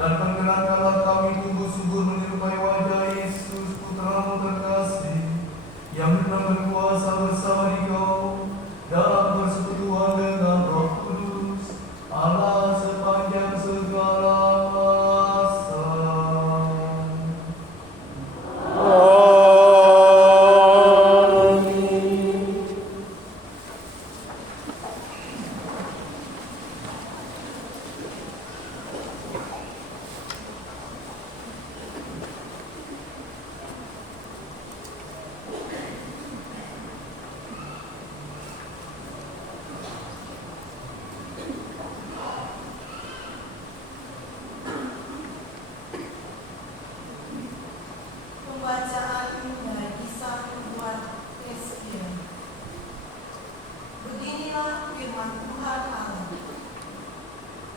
dan perkenankanlah kami tumbuh subur menyerupai wajah Yesus Putra-Mu terkasih, yang pernah berkuasa bersama di Kau dalam persekutuan dengan Roh Kudus, Allah sepanjang segala masa. Pembacaan dari Kisah Nubuat Yesaya. Beginilah firman Tuhan Allah.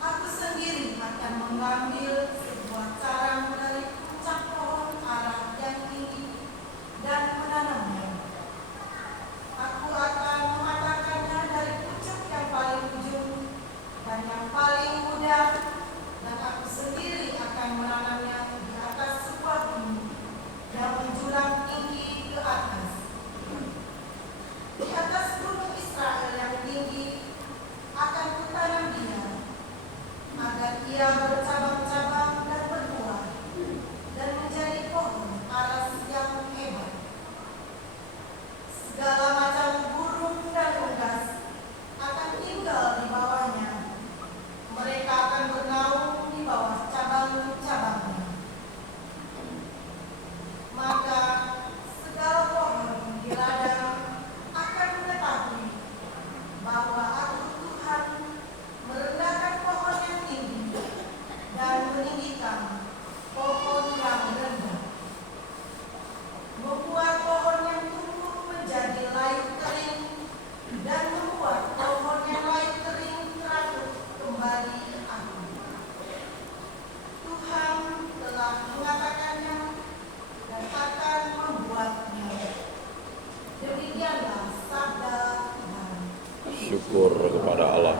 Aku sendiri akan mengambil sebuah carang dari puncak pohon ara yang tinggi dan menanamnya. Aku akan mematahkannya dari pucuk yang paling ujung dan yang paling mudah, dan aku sendiri akan menanamnya di atas sebuah gunung yang menjulang tinggi ke atas. Di atas gunung Israel yang tinggi akan kutanam dia, agar ia bercabang-cabang dan berbuah, dan menjadi pohon aras yang hebat. Segala macam burung dan unggas akan tinggal di bawahnya. Mereka akan bernaung di bawah cabang-cabangnya. Maka segala pohon di ladang akan mengetahui bahwa Aku Tuhan merendahkan pohon yang tinggi dan meninggikan pohon yang rendah, membuat pohon yang tumbuh menjadi layu kering dan membuat pohon yang layu kering teratur kembali Aku. Tuhan telah mengatakannya dan akan membuatnya. Demikianlah sabda Tuhan. Syukur kepada Allah.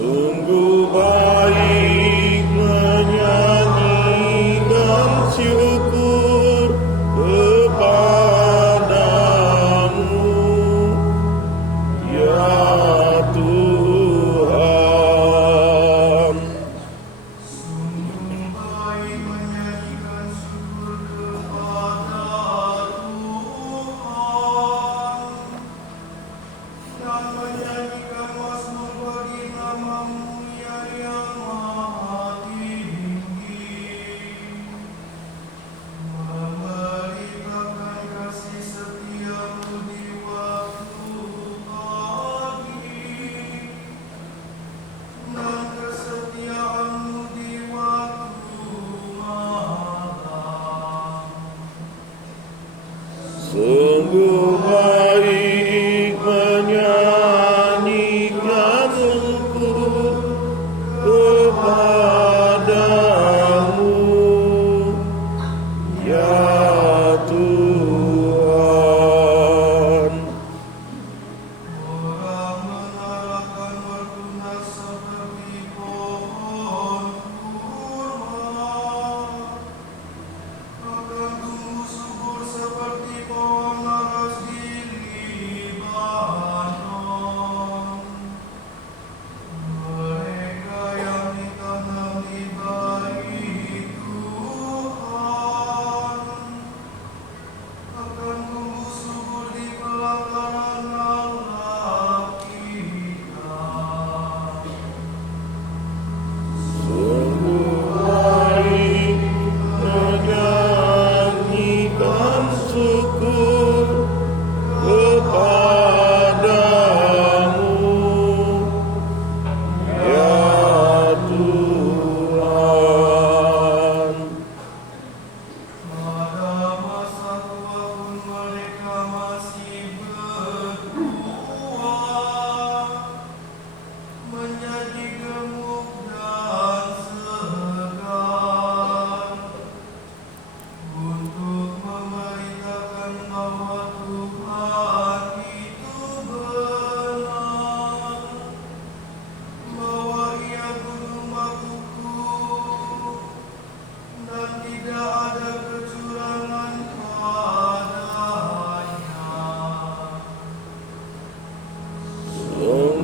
Sungguh baik menyanyikan syukur kepadamu, ya Tuhan. Sungguh baik menyanyikan syukur kepada Tuhan, dan menyanyikan mazmur bagi nama-Mu yang maha tinggi, memberitakan kasih setia-Mu di waktu pagi, dan kesetiaan-Mu di waktu malam. Sungguh baik menyanyikan syukur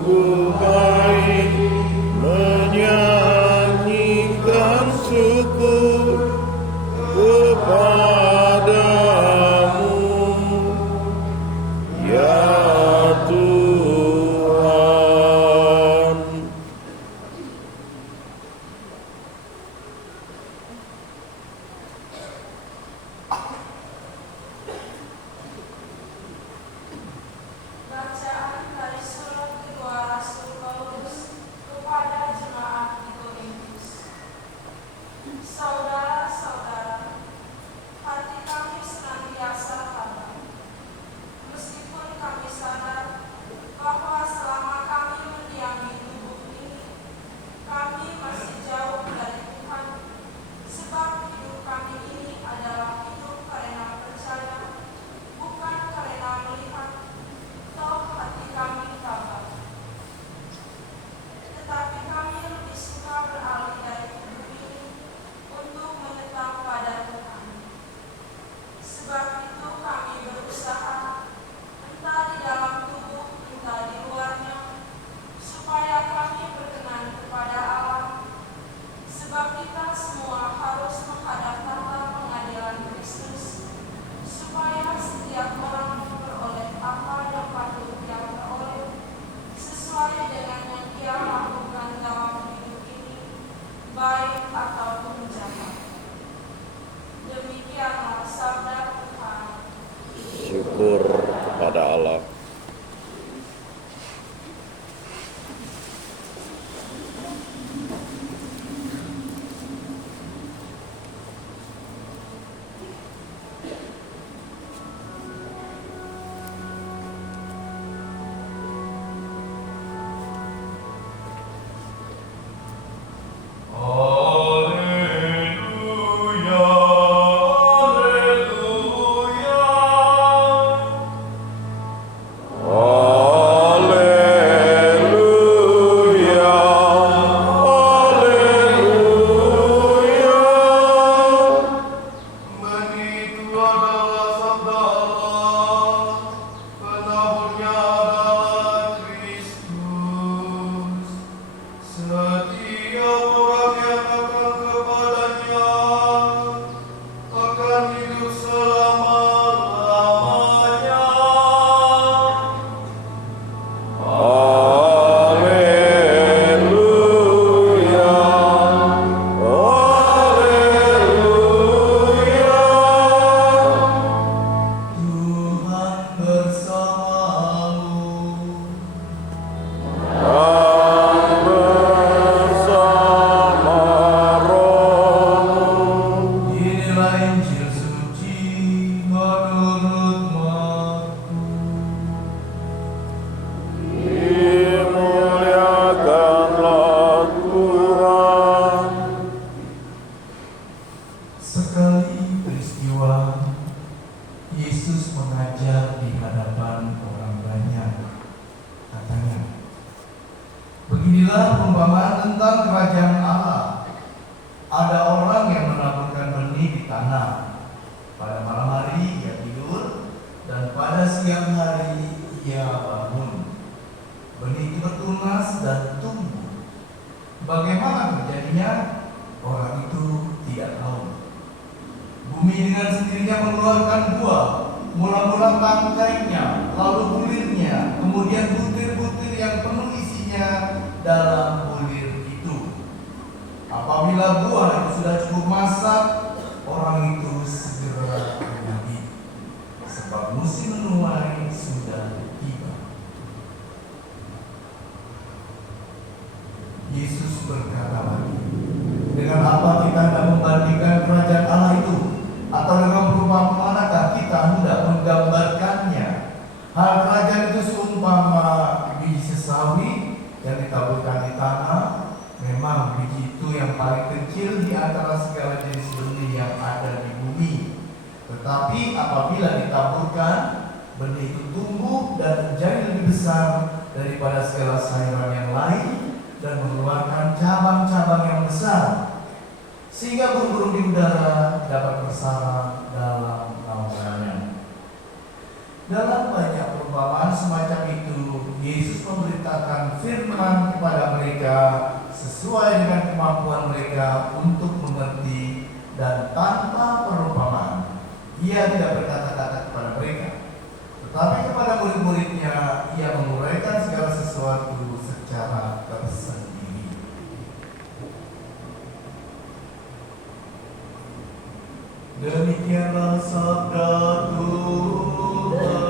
sungguh baik menyanyikan syukur kepadamu, ya Tuhan. Bacaan dari surat kedua Rasul Paulus kepada jemaat di Korintus. Saudara-saudara, hati kami senantiasa tabah, meskipun kami sadar bahwa selama kami mendiami tubuh ini, kami masih jauh dari Tuhan, sebab hidup kami ini adalah hidup karena percaya, bukan karena melihat. Toh hati kami tabah. Tetapi kami lebih suka beralih dari tubuh ini untuk menetap pada Tuhan. Sebab itu kami berusaha, entah di dalam tubuh, entah di luarnya, supaya kami berkenan kepada Allah. Sebab kita semua harus menghadap tahta pengadilan Kristus, supaya setiap orang memperoleh apa yang patut dia peroleh, sesuai dengan yang dia lakukan dalam hidup ini, baik ataupun jahat. Demikianlah sabda Tuhan. Syukur kepada Allah. Haleluya, Beginilah perumpamaan tentang kerajaan Allah. Ada orang yang menaburkan benih di tanah. Pada malam hari ia tidur, dan pada siang hari ia bangun. Benih itu bertunas dan tumbuh. Bagaimana terjadinya? Orang itu tidak tahu. Bumi dengan sendirinya mengeluarkan buah, mula-mula tangkainya, lalu bulirnya, kemudian butir-butir yang penuh isinya dalam bulir itu. Apabila buah itu sudah cukup masak, orang itu segera mengambil, sebab musim menuai sudah tiba. Yesus berkata lagi, dengan apa kita hendak membandingkan kerajaan Allah itu? Atau dengan perumpamaan kita hendak menggambarkannya? Hal kerajaan itu seumpama biji sesawi yang ditaburkan di tanah. Memang biji itu yang paling kecil di antara segala jenis benih yang ada di bumi. Tetapi apabila ditaburkan, benih itu tumbuh dan menjadi lebih besar daripada segala sayuran yang lain, dan mengeluarkan cabang-cabang yang besar, sehingga burung-burung di udara dapat bersarang dalam naungannya. Dalam banyak perumpamaan semacam itu, Yesus memberitahu memberitakan firman kepada mereka sesuai dengan kemampuan mereka untuk mengerti, dan tanpa perumpamaan ia tidak berkata-kata kepada mereka, tetapi kepada murid-muridnya ia menguraikan segala sesuatu secara tersendiri. Demikianlah sabda Tuhan.